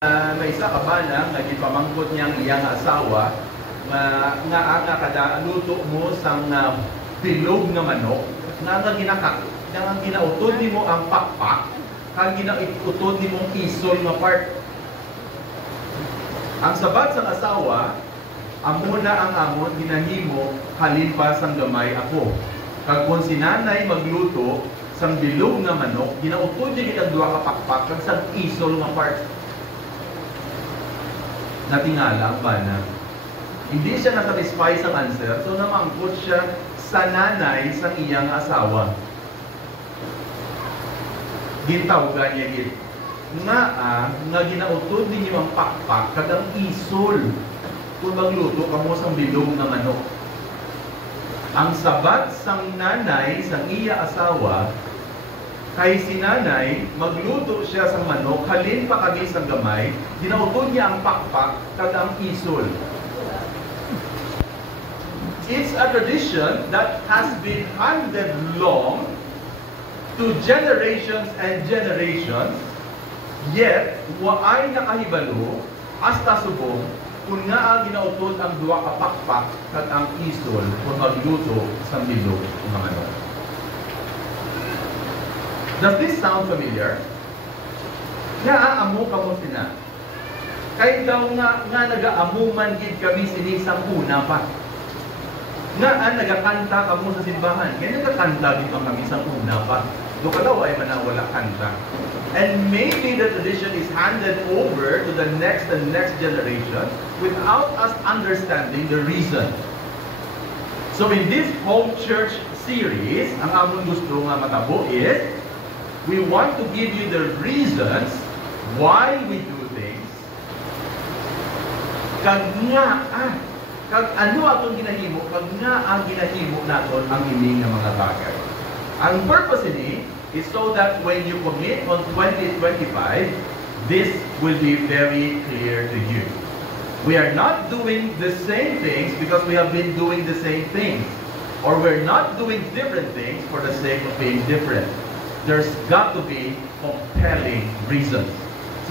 May isa ka ba na nga gipamangkot niyang iyang asawa nga kada luto mo sang bilog nga manok nga ginautod nimo ang pakpak kag ginautod nimo ang isol nga part. Ang sabat sang asawa amo na ang amon ginahimo halin pa sang gamay ako. Kag kun si nanay magluto sang bilog nga manok ginautod niya kitag duha ka pakpak kag sang isol nga part. Natingala ang bana. Hindi siya nasatisfy sa answer, so namangkot siya sa nanay sa iyang asawa. Gintawgan niya gid. Nga ginautod ninyo ang pakpak kag ang isol kung magluto kamo sang bilog nga manok. Ang sabat sang nanay sa iya asawa kay si nanay, magluto siya sa manok, halin pa kami sa gamay, ginautod niya ang pakpak kag ang isol. It's a tradition that has been handed long to generations and generations, yet waay nakahibalo hasta subong kung nga ang ginautod ang duwa ka pakpak kag ang isol kung magluto sa bilog nga manok. Does this sound familiar? Amo kamo sina. Kay daw nga nagaamuman gid kami sini sang una pa. Nagakanta kamo sa simbahan. Kaya nagakanta din kami sang una pa. Do ka daw ay manawala kanta. And maybe the tradition is handed over to the next and next generation without us understanding the reason. So in this home church series, ang among gusto nga matabo is we want to give you the reasons why we do things. Kag ano atong ginahimo, kag ang ginahimo naton ang ining nga mga bagay. Ang purpose ini is so that when you commit on 2025, this will be very clear to you. We are not doing the same things because we have been doing the same things. Or we're not doing different things for the sake of being different. There's got to be compelling reasons.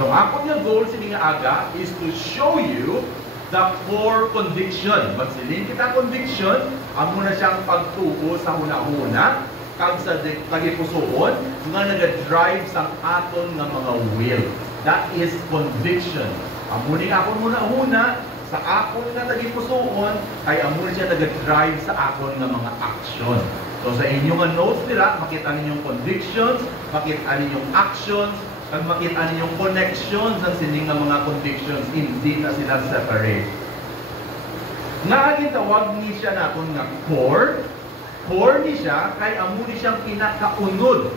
So, ako yung goal sining aga is to show you the core conviction. Magsilin kita conviction, amo na siyang pagtuo sa huna-huna, kag sa tagipusoon, nga naga-drive sa aton nga mga will. That is conviction. Amo ni ako huna-huna, sa akon nga tagipusoon, kay amo na siya naga-drive sa akon nga mga action. So sa inyong notes nila, makita ninyong convictions, makita ninyong actions, at makita ninyong connections ng sining ng mga convictions, hindi na sila separate. Nga tawag ni siya natin nga core. Core ni siya, kay amo ni siyang pinakaunod.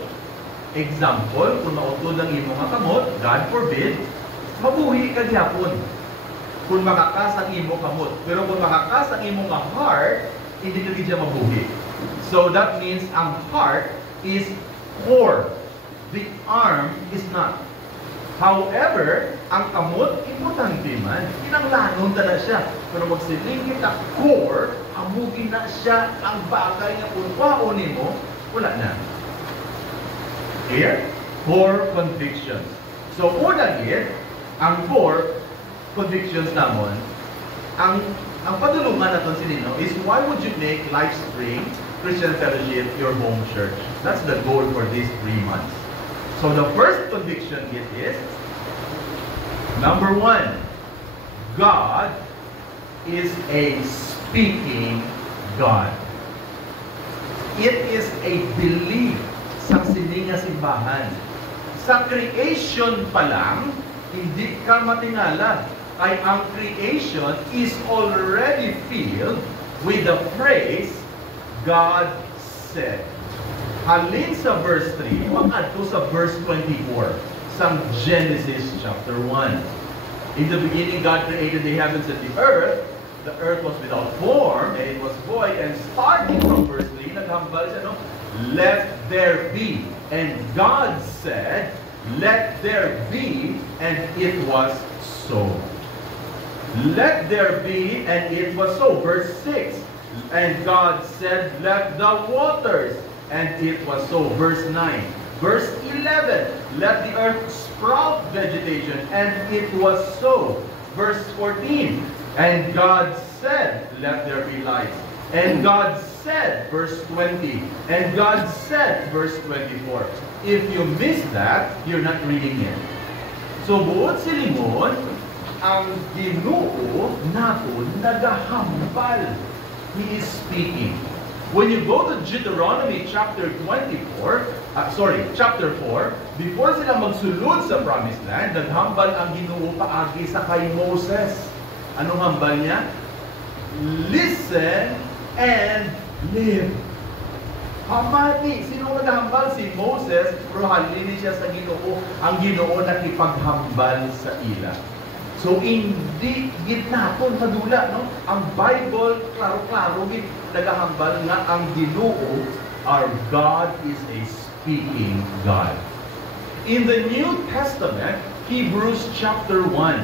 Example, kung mautod ang imong nga kamot, God forbid, mabuhi ka gyapon. Kung makakas ang imong kamot. Pero kung makakas ang imong heart, hindi ka siya mabuhi. So that means ang heart is core. The arm is not. However, ang kamot, importante man, kinanglanon na siya. Pero magsiling kita core, amugin na siya ang bagay na kung waonin mo, wala na. Clear? Core convictions. So, una gid, ang core convictions namon, ang padulungan natin sinino is why would you make LifeSpring Christian Fellowship your home church? That's the goal for these 3 months. So the first conviction is, number 1, God is a speaking God. It is a belief sa sininga simbahan. Sa creation pa lang, hindi ka matingala. Ay ang creation is already filled with the phrase, God said. Halin sa verse 3, magadto sa verse 24, sa Genesis chapter 1. In the beginning, God created the heavens and the earth. The earth was without form, and it was void. And starting from verse 3, naghambal siya, no? Let there be. And God said, let there be, and it was so. Let there be, and it was so. Verse 6, and God said, let the waters, and it was so. Verse 9. Verse 11, let the earth sprout vegetation, and it was so. Verse 14, and God said, let there be lights. And God said, verse 20, and God said, verse 24. If you miss that, you're not reading it. So buod silingon, ang Ginoo naton nagahambal. He is speaking. When you go to Deuteronomy chapter 4, before sila magsulod sa promised land, naghambal ang Ginoo paagi sa kay Moses. Anong hambal niya? Listen and live. Hamati. Sino naghambal? Si Moses, pero halili siya sa Ginoo. Ang Ginoo nakipaghambal sa ila. So, hindi gitnapon madula, no? Ang Bible, klaro-klaro, nagahambal nga ang Ginoo, our God is a speaking God. In the New Testament, Hebrews chapter 1,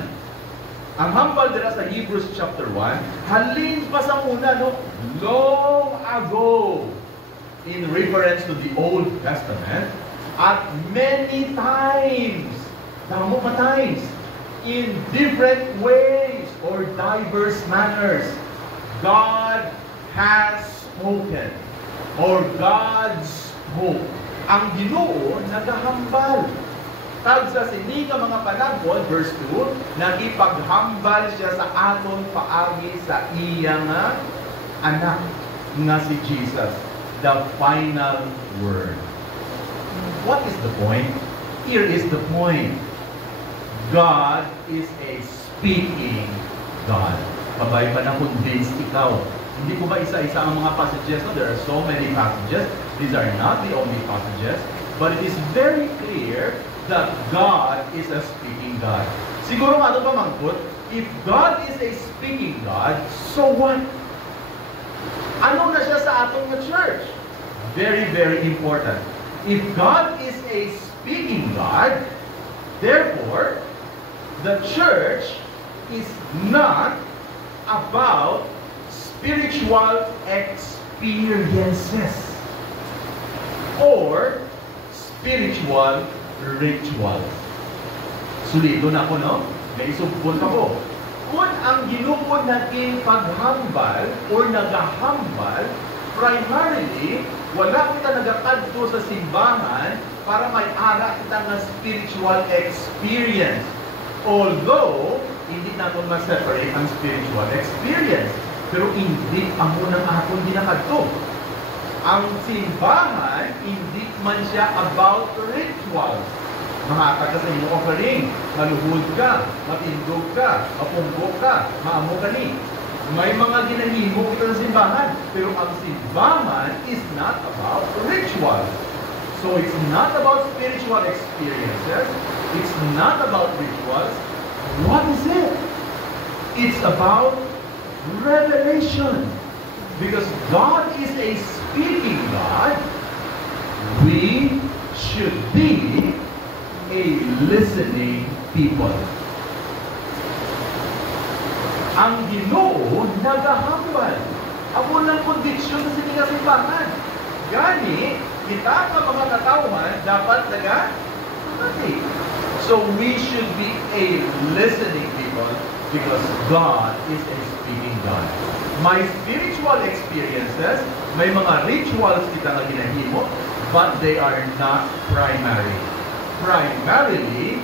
ang hambal dira sa Hebrews chapter 1, halin pa sa una, no? Long ago, in reference to the Old Testament, at many times, damo pa times, in different ways or diverse manners, God has spoken, or God spoke. Ang Ginoo nagahambal. Tag sa sini nga mga panahon, verse 2, nagipaghambal siya sa aton paagi sa iya nga anak nga si Jesus, the final word. What is the point? Here is the point. God is a speaking God. Kabay pa na convinced ikaw. Hindi ko ba isa-isa ang mga passages? No? There are so many passages. These are not the only passages. But it is very clear that God is a speaking God. Siguro nga ito pa mangkot, if God is a speaking God, so what? Ano na siya sa atong church? Very, very important. If God is a speaking God, therefore, the church is not about spiritual experiences or spiritual rituals. Sulido na ako, no? May isubpon ako. Kung ang ginupod natin paghambal or nagahambal, primarily, wala kita nagakadto sa simbahan para may ara kita ng spiritual experience. Although, hindi natin ma-separate ang spiritual experience. Pero hindi amo ng akong ginakadto. Ang simbahan, hindi man siya about rituals. Mahatag ka sa inyong offering, maluhod ka, matindog ka, mapunggok ka, maamo ka ni. May mga ginahimo ito sa simbahan. Pero ang simbahan is not about rituals. So it's not about spiritual experiences. It's not about rituals. What is it? It's about revelation. Because God is a speaking God, we should be a listening people. Ang Ginoo nagahambal. Ako ng conviction sa sinigasimbahan. Gani, kita ka mga katauhan dapat nag-mati. So we should be a listening people because God is a speaking God. May spiritual experiences, may mga rituals kita na ginahimo, but they are not primary. Primarily,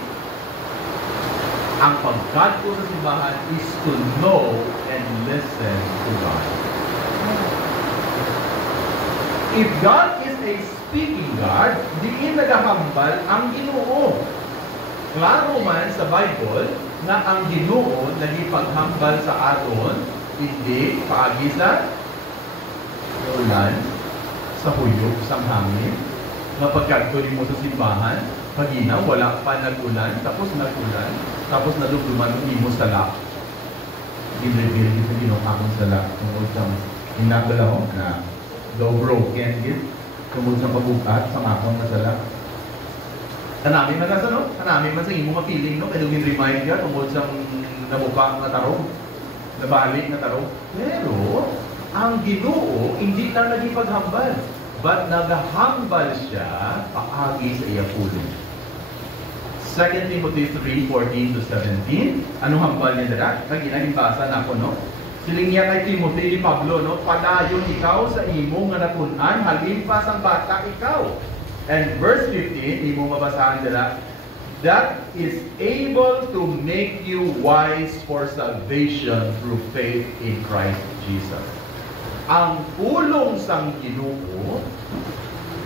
ang pagkadto sa simbahan is to know and listen to God. If God is a speaking God, diin nagahambal ang Ginoo. Klaro man sa Bible na ang Ginoo nagipaghambal sa aton, hindi paagi sa ulan, sa huyok, sa hangin, na pagkadto mo sa simbahan, paginaw, wala pa nag-ulan, tapos nag-ulan, tapos nadugduman mo sa lap. Ginreveal sa Ginoo akong sa lap. Tungkol sa hinagala ko na daw broken git, tungkol sa pabukat sa akong sa lap. Kanami man sa no? Kanami man sa imo mapiling no? Kaya remind ka tungkol sa nabuka na tarong, nabalik na tarong. Pero, ang Ginoo, hindi lang nagipaghambal. but nagahambal siya paagi sa iya pulong. 2 Timothy 3:14 to 17. Anong hambal niya dala? Ginabasa na ako, no? Siling niya kay Timothy ni Pablo, no? Padayon ikaw sa imo nga natun-an, halimpas ang bata ikaw. And verse 15, imo mabasahan dala, that is able to make you wise for salvation through faith in Christ Jesus. Ang pulong sang Ginoo,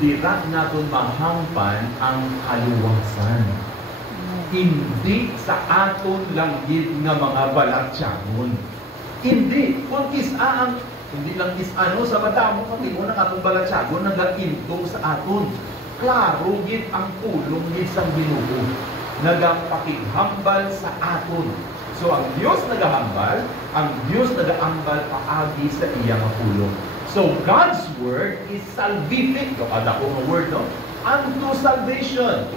dira naton mahangpan ang kaluwasan. Hindi sa aton lang gid nga mga balatyagon. Hindi. Kung hindi lang no, sa madamo kami mo ng atong balatyagon nagaintong sa aton. Klaro gid ang pulong gid sang Ginoo. Nagapakighambal sa aton. So ang Dios nagahambal, ang Dios nagaambal paagi sa iyang pulong. So God's word is salvific. Ada ko nga word, no? Unto salvation.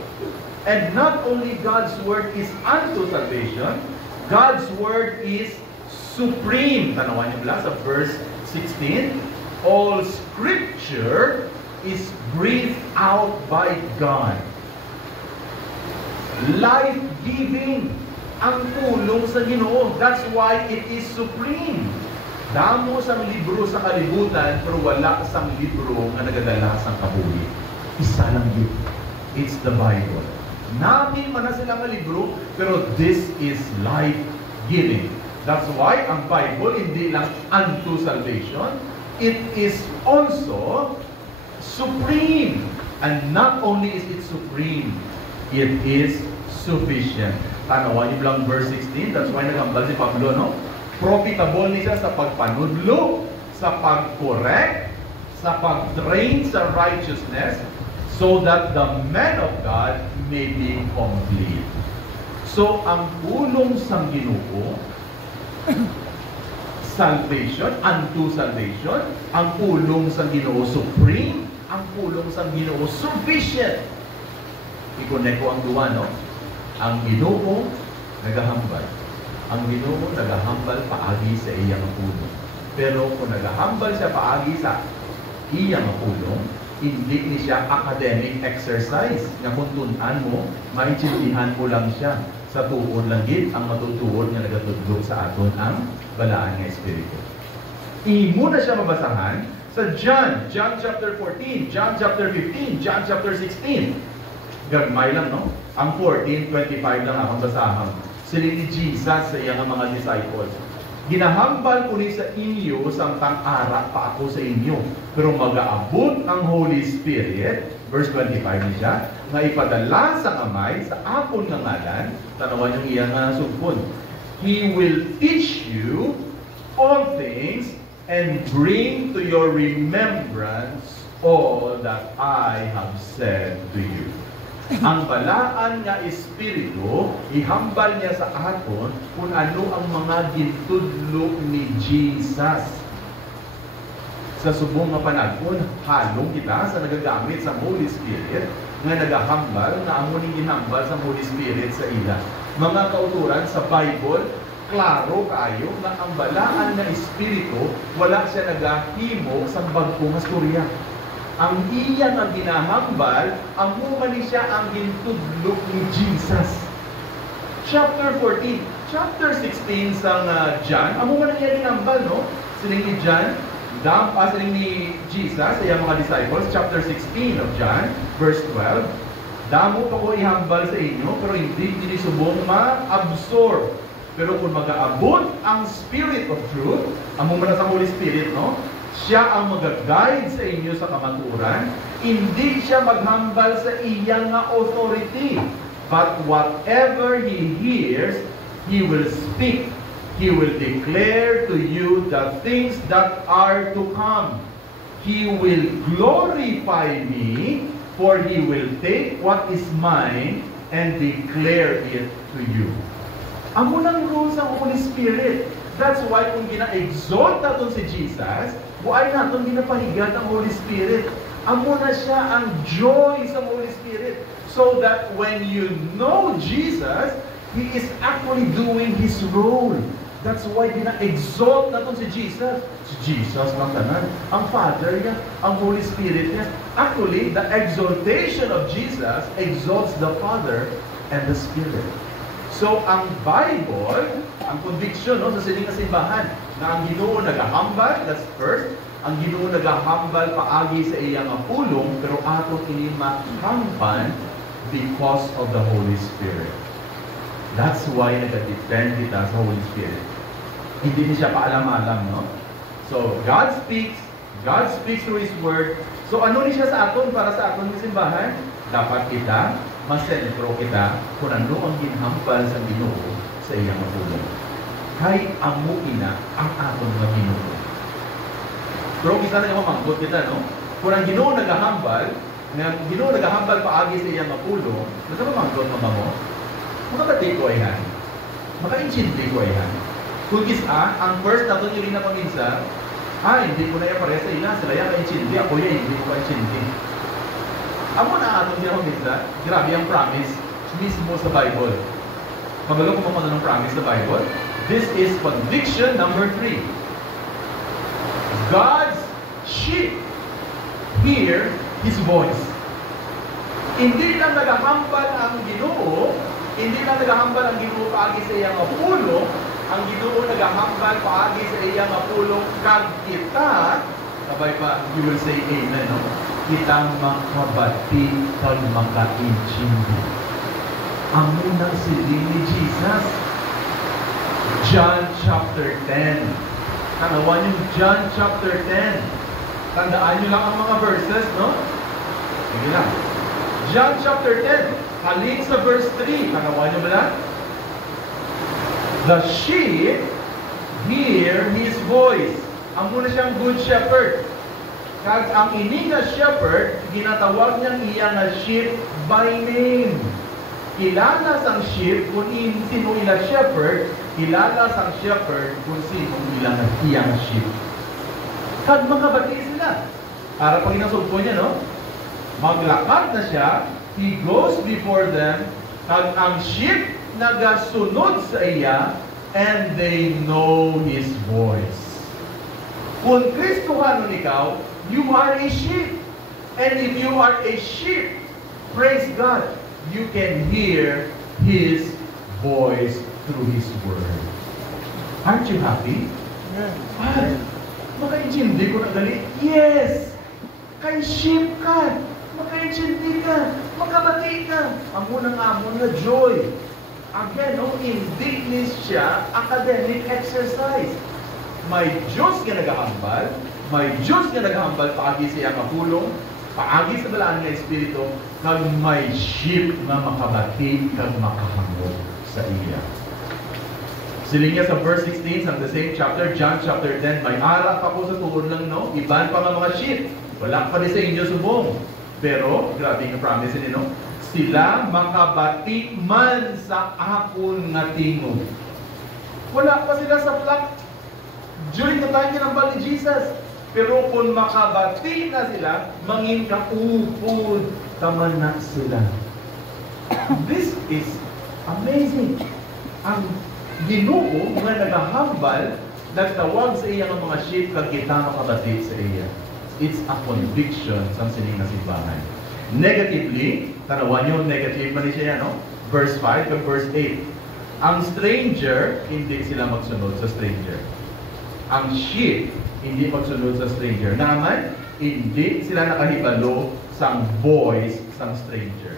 And not only God's word is unto salvation, God's word is supreme. Tanawan niyo lang sa verse 16. All scripture is breathed out by God. Life-giving ang pulong sa Ginoo. That's why it is supreme. Damo sang libro sa kalibutan, pero wala sang libro nga nagadala sang kabuhi. Isa lang yun. It's the Bible. Namin man na sila nga libro, pero this is life-giving. That's why ang Bible hindi lang unto salvation, it is also supreme. And not only is it supreme, it is sufficient. Tanawan niyo lang verse 16, that's why nagambal si Pablo, no? Profitable niya sa pagpanudlo, sa pag-correct, sa pag-train sa righteousness, so that the man of God may be complete. So, ang pulong sang Ginoo, salvation, unto salvation, ang pulong sang Ginoo supreme, ang pulong sang Ginoo sufficient. I-connect ko ang duwa, no? Ang Ginoo nagahambal. Ang Ginoo nagahambal paagi sa iyang pulong. Pero kung nagahambal siya paagi sa iyang pulong, hindi ni siya academic exercise nga kung tunan mo, maintindihan mo lang siya. Sa tuon lang gid ang matutuon nga nagatudlog sa aton ang balaan nga espiritu. Imo na siya mabasahan sa John chapter 14, John chapter 15, John chapter 16. Gagmay lang, no? Ang 14:25 lang akong basahan. Sila ni Jesus sa iyang mga disciples. Ginahambal ko ni sa inyo samtang ara pa ako sa inyo. Pero mag-aabot ang Holy Spirit, verse 25 niya, nga ipadala sa amay sa akon nga ngalan, tanawan yung iyang sugpon. He will teach you all things and bring to your remembrance all that I have said to you. Ang balaan nga espiritu, ihambal niya sa aton kung ano ang mga gintudlo ni Jesus. Sa subong nga panagpon, halong kita sa nagagamit sa Holy Spirit nga nagahambal, na amo ning ginhambal sa Holy Spirit sa ila. Mga kauturan sa Bible, klaro kayo na ang balaan nga espiritu, wala siya nagahimo sa bagong storya. Ang iya nga ginahambal, amo man siya ang gintudlo ni Jesus. Chapter 14, chapter 16 sa John, amo man niya ginahambal, no? Sining ni John, sining ni Jesus sa iyang mga disciples, chapter 16 of John, verse 12. Damo pa ko ihambal sa inyo, pero hindi subong ma-absorb. Pero kung mag-aabot ang Spirit of Truth, amo man sa Holy Spirit, no? Siya ang mag-guide sa inyo sa kamaturan. Hindi siya maghambal sa iyang authority. But whatever He hears, He will speak. He will declare to you the things that are to come. He will glorify me, for He will take what is mine and declare it to you. Amo nang rule sa Holy Spirit. That's why kung gina-exalt natin si Jesus, buhay natin ginapahigat ang Holy Spirit. Amo na siya ang joy sa Holy Spirit. So that when you know Jesus, He is actually doing His role. That's why gina-exalt na si Jesus. Si Jesus lang tanan. Ang Father niya, ang Holy Spirit niya. Actually, the exaltation of Jesus exalts the Father and the Spirit. So, ang Bible, ang conviction sa sining simbahan, na ang Ginoo nagahambal, that's first, ang Ginoo nagahambal paagi sa iyang pulong, pero ato ini mahampan because of the Holy Spirit. That's why nag-depend kita sa Holy Spirit. Hindi niya paalam-alam, no? So, God speaks through His Word. So, ano ni siya sa aton para sa aton simbahan? Dapat kita, masentro kita, kung ano ang ginhampal sa Ginoo sa iyang pulong. Kay amo ina ang aton nga Ginoo. Pero kita na yung mamanggot kita, no? Kung ang Ginoo nagahambal paagi sa iyang pulong, nasa mamanggot mo? Makabati ko ay han. Maka-intindi ko ay han. Kung kisa, ang first na ito yung rin na paminsa, hindi ko na yan pareha sa ila. Sila yan ka-intindi. Ako yan, hindi ko ka-intindi. Amo na atong yan paminsa, grabe ang promise mismo sa Bible. Magalo kung mamano ng promise sa Bible. This is conviction number 3. God's sheep hear His voice. Hindi lang nagahambal ang Ginoo, hindi lang nagahambal ang Ginoo paagi sa iyang pulong, ang Ginoo nagahambal paagi sa iyang pulong kag kita, sabay pa, you will say amen, no? Kitang makabati kag makaintindi. Ang unang siling ni Jesus. John chapter 10. Tanawan yung John chapter 10. Tandaan nyo lang ang mga verses, no? Sige lang. John chapter 10. Halin sa verse 3. Tanawan nyo ba lang? The sheep hear His voice. Ang muna siyang good shepherd. Kag ang ini nga shepherd, ginatawag niyang iya nga sheep by name. Kilala sang sheep kung sino ila shepherd, kilala sang shepherd kung sino iya nga sheep. Kag makabati sila. Para pag inasugpo niya, no? Maglakad na siya, He goes before them, kag ang sheep nagasunod sa iya, and they know His voice. Kung Kristohanon ikaw, you are a sheep. And if you are a sheep, praise God, you can hear His voice through His Word. Aren't you happy? Yes. Makaintindi ko na dali? Yes! Kay sheep ka! Makaintindi ka! Makabati ka! Amon na joy. Again, no, hindi ni siya academic exercise. May Diyos nga nagahambal, may Diyos nga nagahambal paagi sa iyang pulong, paagi sa balaan ng Espiritu, kag may sheep nga makabati kag makahangod sa iya. Siling niya sa verse 16 sa the same chapter, John chapter 10, may ara pa po sa tuhod lang, no? Iban pa nga mga sheep. Wala pa din sa inyo subong. Pero, grabe yung promise niyo, no? Sila makabati man sa akon nga tingog. Wala pa sila sa flock during the time ng ni Jesus. Pero kung makabati na sila, mangin kaupod taman na sila. This is amazing. Ang Ginoo nga nagahambal, nagtawag sa iya ng mga sheep kag kita makabati sa iya. It's a conviction sa sining na simbahan. Negatively, tanawan nyo, negative man siya, no? Verse 5 and verse 8. Ang stranger, hindi sila magsunod sa stranger. Ang sheep, hindi magsunod sa stranger. Naman, hindi sila nakahibalo sang voice sang stranger.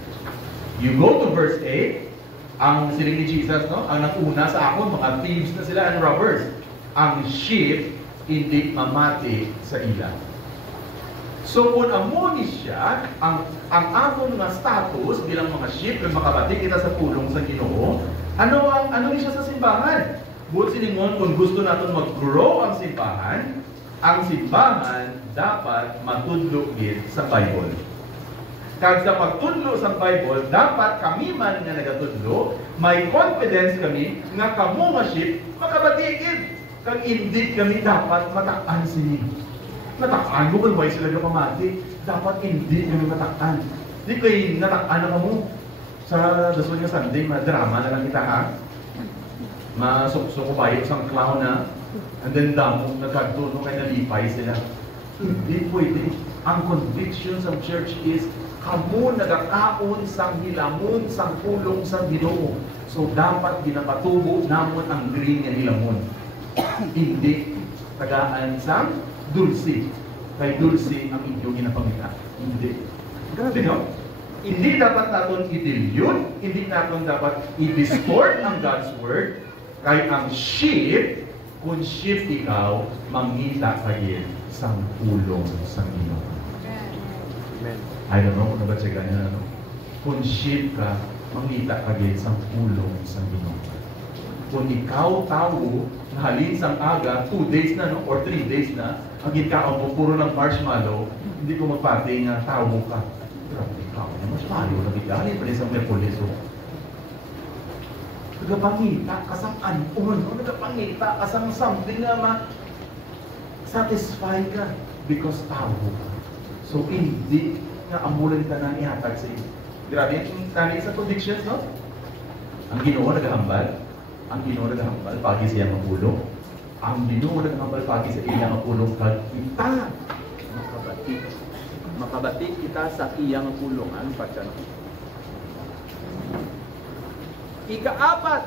You go to verse 8, ang siling ni Jesus, no? Ang nakuna sa akon, mga thieves na sila and robbers. Ang sheep, hindi mamati sa ila. So kung amoni siya, ang amon nga status bilang mga sheep, kung makabati kita sa pulong sa Ginoo, ano ni siya sa simbahan? Buot siningon, kung gusto natin mag-grow ang simbahan dapat matudlogin sa Bible. Kag sa pagtudlo sa Bible, dapat kami man nga nagatudlo, may confidence kami nga kamo nga sheep makabatigid. Kag hindi kami dapat mataan sini. Nataan mo kung why sila na pamati. Dapat hindi kami mataan. Di kayo nataan na mo sa Dasol nga Sunday, drama na lang kita ha. masuksukubayo isang clown na, and then damo, nagkagtuno kay nalipay sila. Hindi pwede. Ang conviction sa church is, kamo nagakaon sang hilamon, sang pulong sang Ginoo. So dapat ginapatubo namon ang green nga hilamon. Hindi tagaan sang dulce. Kay dulce ang inyong ginapamita. Hindi. Grabe no? Hindi dapat natin i-dilute, hindi natin dapat i-distort ang God's Word, kay ang sheep, kung sheep ikaw, mangita kayo sa pulong sa Ginoo. Amen. I don't know kung nabatsa ganyan, ano? Kung sheep ka, mangita kayo sa pulong sa Ginoo. Kung ikaw tao, halin sang aga, 2 days na, no? Or 3 days na, ang ikaw mo, puro ng marshmallow, hindi ko magpati nga tao ka. Grabe ikaw, marshmallow na bigyan, pa rin sa Merkulis, nagapangita kasang anon, nagapangita kasang something na ma-satisfy ka because tao ka. So, hindi na amulan ka na ihatag sa iyo. Grabe yung tani sa convictions, no? Ang Ginoo nagahambal. Ang Ginoo nagahambal, pagi siya mapulong. Ang Ginoo nagahambal, pagi sa iyang mapulong. Kag kita, makabati kita sa iyang pulong. Ano pa siya? Ika-apat,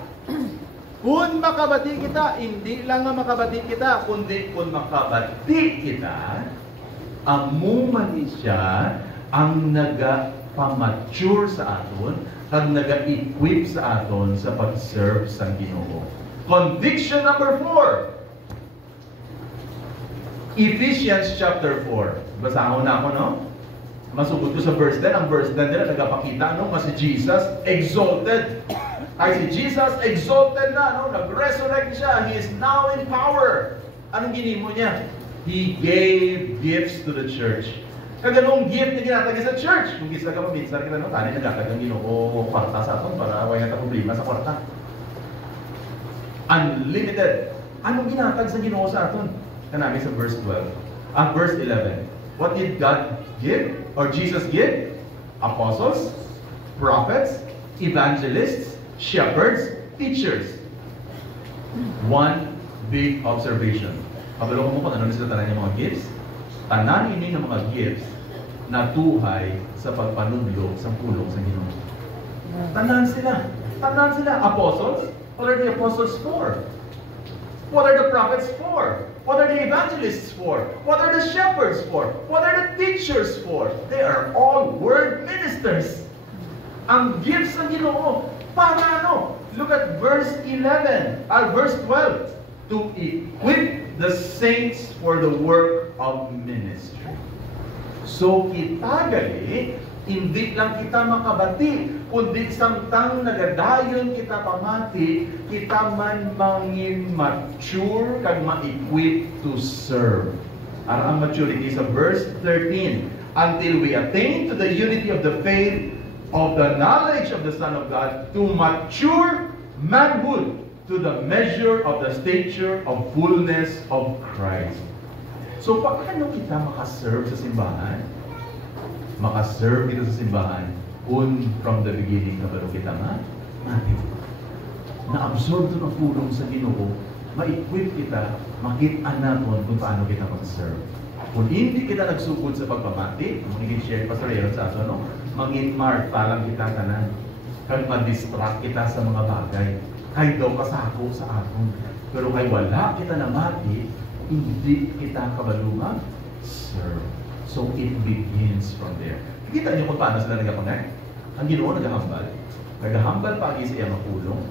kung makabati kita, hindi lang nga makabati kita, kundi kung makabati kita, amo man siya ang naga-pamature sa aton, ang naga-equip sa aton sa pag-serve sa Ginoo. Conviction number 4. Ephesians chapter 4. Basahon na ako, no? Masugod ko sa verse 10. Ang verse 10 nila nagpakita, no? Kasi Jesus exalted. Ay si Jesus exalted na, no? Nag-resurrect siya. He is now in power. Anong ginimo niya? He gave gifts to the church. Kaganong gift na ginatagi sa church. Kung gisa ka paminsan kita, no? Tani nagkatagang Ginoo kwarta sa aton para wala na problema sa kwarta. Unlimited. Anong ginatag sa Ginoo sa aton? Kanami sa verse 12. Verse 11. What did God give? Or Jesus give? Apostles, prophets, evangelists, shepherds, teachers. One big observation. Kabalo mo kung ano sila tanan yung mga gifts. Tanan ini ng mga gifts na tuhay sa pagpanudlo sa pulong sa Ginoo. Tanan sila. Tanan sila. Apostles? What are the apostles for? What are the prophets for? What are the evangelists for? What are the shepherds for? What are the teachers for? They are all word ministers. Ang gifts ng Ginoo, para ano? Look at verse 11, verse 12. To equip the saints for the work of ministry. So kita gali, hindi lang kita makabati, kundi samtang nagadayon kita pamati, kita man mangin mature kag ma-equip to serve. Ang maturity sa verse 13, until we attain to the unity of the faith of the knowledge of the Son of God, to mature manhood, to the measure of the stature of fullness of Christ. So paano kita makaserve sa simbahan? Makaserve kita sa simbahan kung from the beginning kabalo kita mati. Na-absorb ito ng pulong sa Ginoo, ma-equip kita, makita natin kung paano kita mag-serve. Kung hindi kita nagsugod sa pagpamati, magiging share Pastor Aaron sa aso, no? Mag-inmart, palang kita tanan. Kag ma-distract kita sa mga bagay. Kahit daw kasako sa aton. Pero kay wala kita na mati, hindi kita kabalungan serve. So it begins from there. Kita niyo kung paano sila nag-connect? Ang Ginoo nag-hambal. Nag-hambal pagi sa iyang mapulong,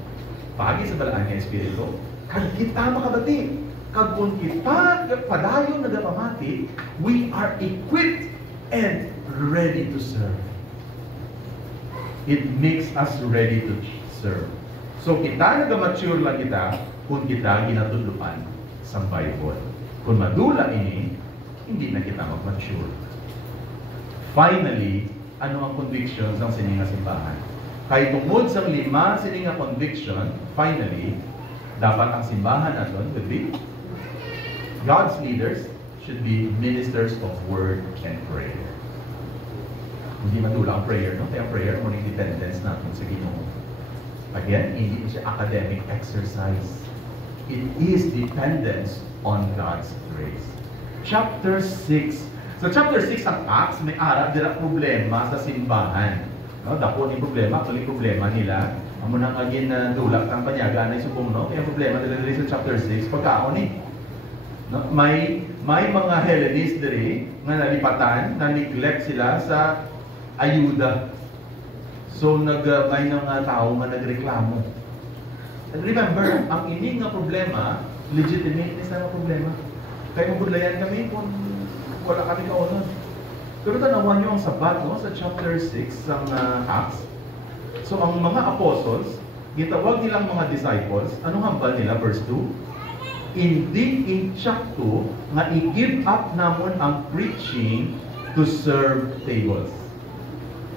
pagi sa balaan ng Espiritu, kag kita makabati. Kag kung kita padayon nagapamati, we are equipped and ready to serve. It makes us ready to serve. So kita nag-mature lang kita kung kita ginatuluan sa Bible. Kung madula ini, hindi na kita mag-mature. Finally, ano ang convictions ng sininga simbahan? Kay tungod sa 5 sininga conviction, finally, dapat ang simbahan natin would be God's leaders should be ministers of word and prayer. Hindi madula ang prayer, no? Kaya ang prayer, mo dependence natin sa Ginoo. Again, hindi siya academic exercise. It is dependence on God's grace. Chapter 6. Sa chapter 6 ang Acts, may ara dira problema sa simbahan. No, dako ni problema, tuloy problema nila. Amo nang agin na dulak ang panyaga na isubong, no? Kaya problema dira sa chapter 6 pagkaon ni. No, may mga Hellenist diri nga nalipatan, na neglect sila sa ayuda. So may mga tao nga nagreklamo. And remember, ang ining nga problema, legitimate ni sa problema. Kaya mabudlayan kami kung wala kami kaunon. Pero tanawan nyo ang sabat, no, sa chapter 6 ng Acts. So ang mga apostles, gitawag nilang mga disciples, anong hambal nila? Verse 2, hindi insyakto nga i-give up namon ang preaching to serve tables.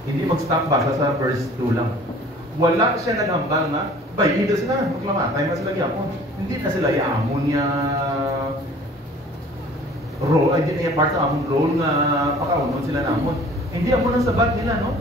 Hindi mag-stop basta sa verse 2 lang. Wala siya naghambal na, hindi na sila, maklamatay na sila gyapon. Hindi na sila iamon niya role, ay hindi niya part sa amon role nga pakaunon sila namon. Hindi amon ang sabat nila, no?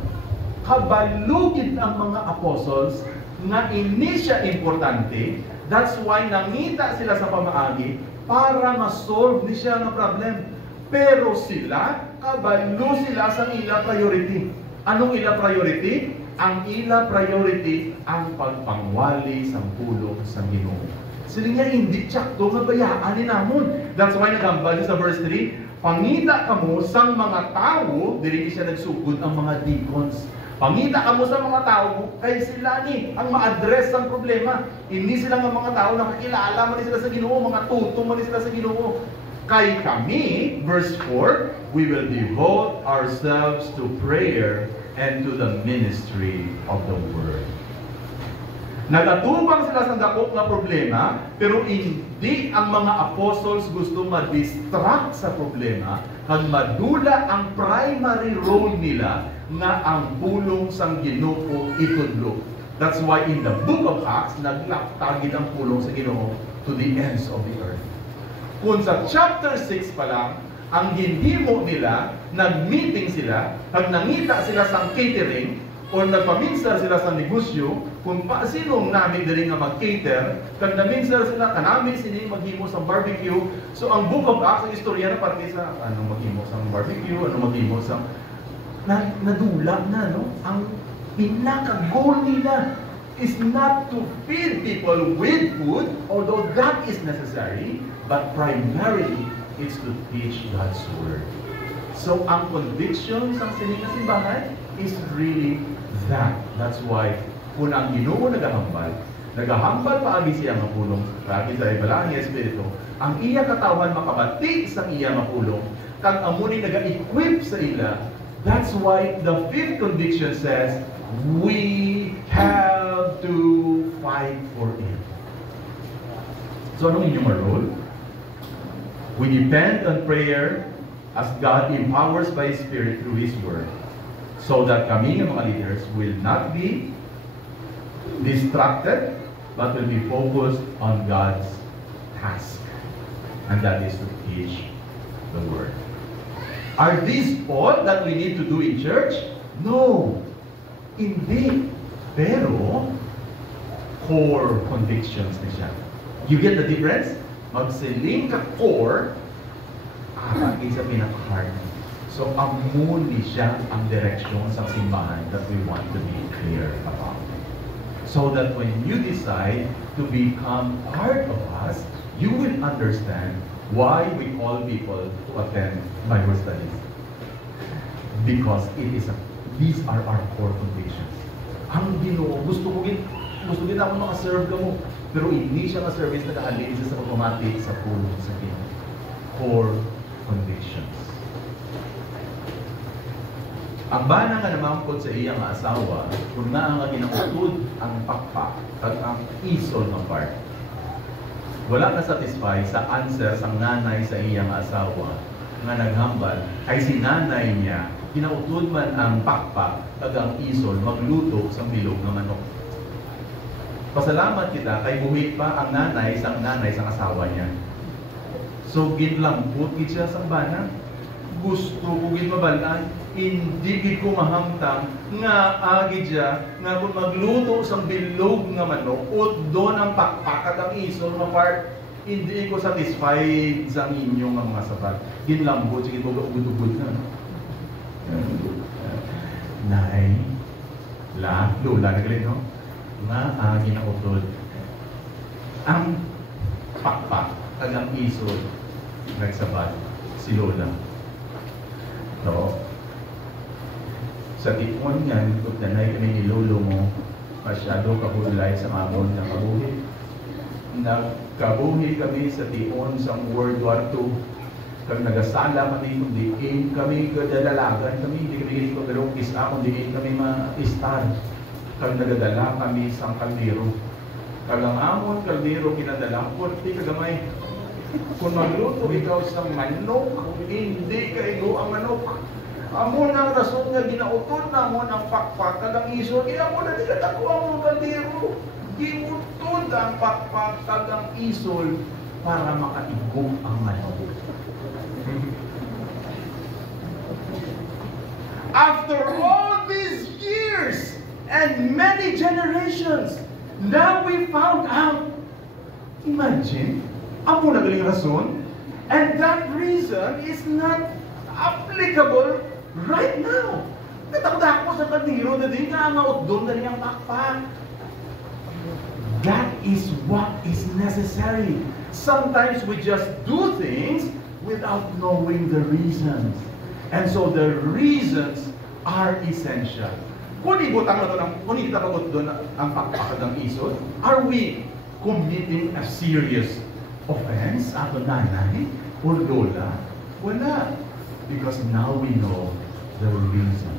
Kabalugid ang mga apostles nga ini siya importante. That's why nangita sila sa pamaagi para ma-solve ni siya nga problem. Pero sila, kabalo sila sa ila priority. Anong ila priority? Ang ila priority ang pagpangwali sa pulong sa Ginoo. Sila nga hindi tsakto nga bayaan ni namon. That's why nagambal sa verse 3, pangita kamo sang mga tao, dili siya nagsugod ang mga deacons. Pangita kamo sa mga tao, kay sila ni ang ma-address ang problema. Hindi sila nga mga tao na kakilala man sila sa Ginoo, mga tutong man sila sa Ginoo. Kay kami, verse 4, we will devote ourselves to prayer and to the ministry of the Word. Nagatubang sila sa dakop nga problema, pero hindi ang mga apostles gusto ma-distract sa problema, kag madula ang primary role nila nga ang pulong sang Ginoo itudlo. That's why in the book of Acts, naglaptagid ang pulong sa Ginoo to the ends of the earth. Kung sa chapter 6 pa lang, ang hinimo nila, nag-meeting sila, pag nangita sila sa catering, o nagpaminsar sila sa negosyo, kung sinong namin diri nga mag-cater, kag naminsar sila, kanami sini maghimo sa barbecue. So ang book of Acts, ang istorya na parte sa anong maghimo sa barbecue, anong maghimo sa nadula na, no? Ang pinaka-goal nila is not to feed people with food, although that is necessary, but primarily it's to teach God's Word. So ang conviction sa sining nga simbahan is really that. That's why kung ang Ginoo naghahambal paagi siya nga pulong, paagi sa ibalang espiritu, ang iya katawan makabati sa iya mapulong, kag amuni naga-equip sa ila. That's why the fifth conviction says, we have to fight for it. So anong inyong role? We depend on prayer as God empowers by His Spirit through His Word, so that kami ng mga leaders will not be distracted, but will be focused on God's task, and that is to teach the Word. Are these all that we need to do in church? No. Hindi. Pero, core convictions na siya. You get the difference? Magsiling ka core, isa pinaka-heart. So, amuni siya ang direksyon sa simbahan that we want to be clear about. So that when you decide to become part of us, you will understand why we call people to attend Bible studies. Because these are our core convictions. Ang Ginoo, gusto ko ako makaserve ka mo, pero hindi siya ka-service na kahalin sa automatic sa pulong sa Ginoo. Core convictions. Ang bana nga namangkot sa iyang asawa, kung na ang ginautod ang pakpak at ang isol ng part. Wala na satisfy sa answer sang nanay sa iyang asawa nga naghambal, ay si nanay niya, ginautod man ang pakpak at ang isol magluto sa bilog ng manok. Pasalamat kita kay buhi pa ang nanay sa asawa niya. So ginlampot gid siya sa bana. Gusto ko gid mabalaan. hindi gid ko mahamtang nga agi dya nga kung magluto sang bilog nga manok doon ang pakpakat ang isol nga part hindi ko satisfied sa inyo nga mga sabat. Ginlambot, sige ko ugod-ugod na. Nay, lola na galing, no? Nga agi na utod. Ang pakpak, ang isol, nagsabat, si lola. So, sa tipon yan, kung nanay kami ni lolo mo, masyado kahulay sa mamon ng kabuhi. Nagkabuhi kami sa tipon sa World War II. Kag nagasala kami, kundi kami kadadalagan kami, hindi kami hindi ko pero isa, kundi kami ma-istar. Kag nagadala kami sa kaldero. Kag ang amon kaldero kinadala, kunti kagamay. Kung magluto ikaw sa manok, hindi kaigo ang manok. Amo nang rason nga ginauton na mo ng pakpak kagang isol, kaya mo na nilatago ang kaldero. Giutod ang pakpak kagang isol para makaigong ang manok. After all these years and many generations, now we found out. Imagine, amo na galing rason, and that reason is not applicable right now. Natakot ako sa kaldero na din nga nga doon na rin ang pakpak. That is what is necessary. Sometimes we just do things without knowing the reasons. And so the reasons are essential. Kung ibutang na doon, kung hindi tapagot doon ang pakpakad ng isod, are we committing a serious offense ato nanay or lola? Wala. Because now we know the reason.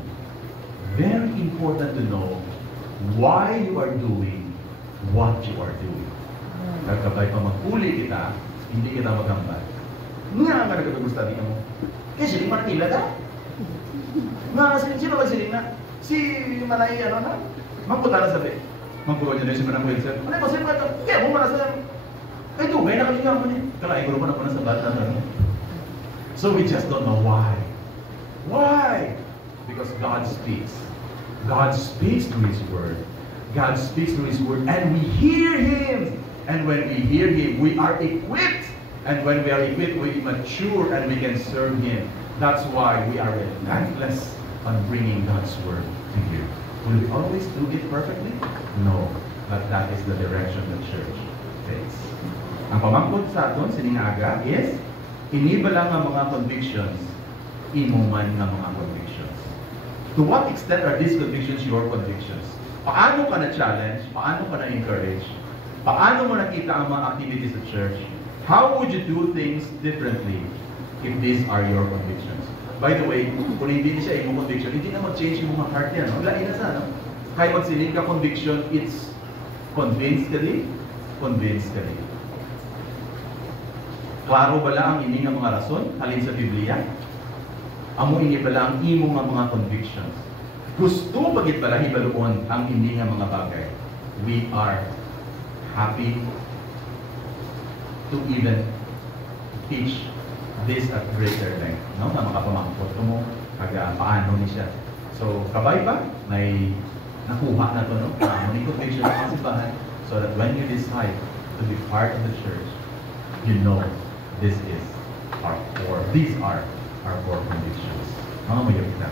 Very important to know why you are doing what you are doing. Nagkabay pa magpuli kita, hindi kita magambal. Nga nga nagkatagusta din mo. Kaya siling manakila ka? Nga sino ba siling na? Si Manay ano na? Magpunta na sabi. Magpunta niya si Manang Wilson. Ano ba siya pa ito? Kaya mo manasa. Ay dugay na kami nga mo niya. Kalain ko naman ako na sa bata na. So we just don't know why. Why? Because God speaks. God speaks through His Word. God speaks through His Word and we hear Him. And when we hear Him, we are equipped. And when we are equipped, we mature and we can serve Him. That's why we are relentless on bringing God's Word to you. Will we always do it perfectly? No. But that is the direction the church takes. Ang pamangkot sa aton, siningaga, is iniba lang ang mga convictions, imuman ng mga convictions. To what extent are these convictions your convictions? Paano ka na-challenge? Paano ka na-encourage? Paano mo nakita ang mga activities sa church? How would you do things differently if these are your convictions? By the way, kung hindi siya imong conviction, hindi na mag-change yung mga heart yan. Lain na sa, no? Kaya magsinig ka conviction, it's convinced ka din, convinced ka din. Klaro ba lang ang ining nga mga rason halin sa Biblia? Amo ini ba lang imo nga mga convictions? Gusto bagit pala hibaluon ang ining nga mga bagay. We are happy to even teach this at greater length. No? Na makapamangkot mo, paano ni siya. So, kabay pa, may nakuha na to, no? May conviction na kasibahan so that when you decide to be part of the church, you know this is our core. These are our core convictions. Mga mayroon na.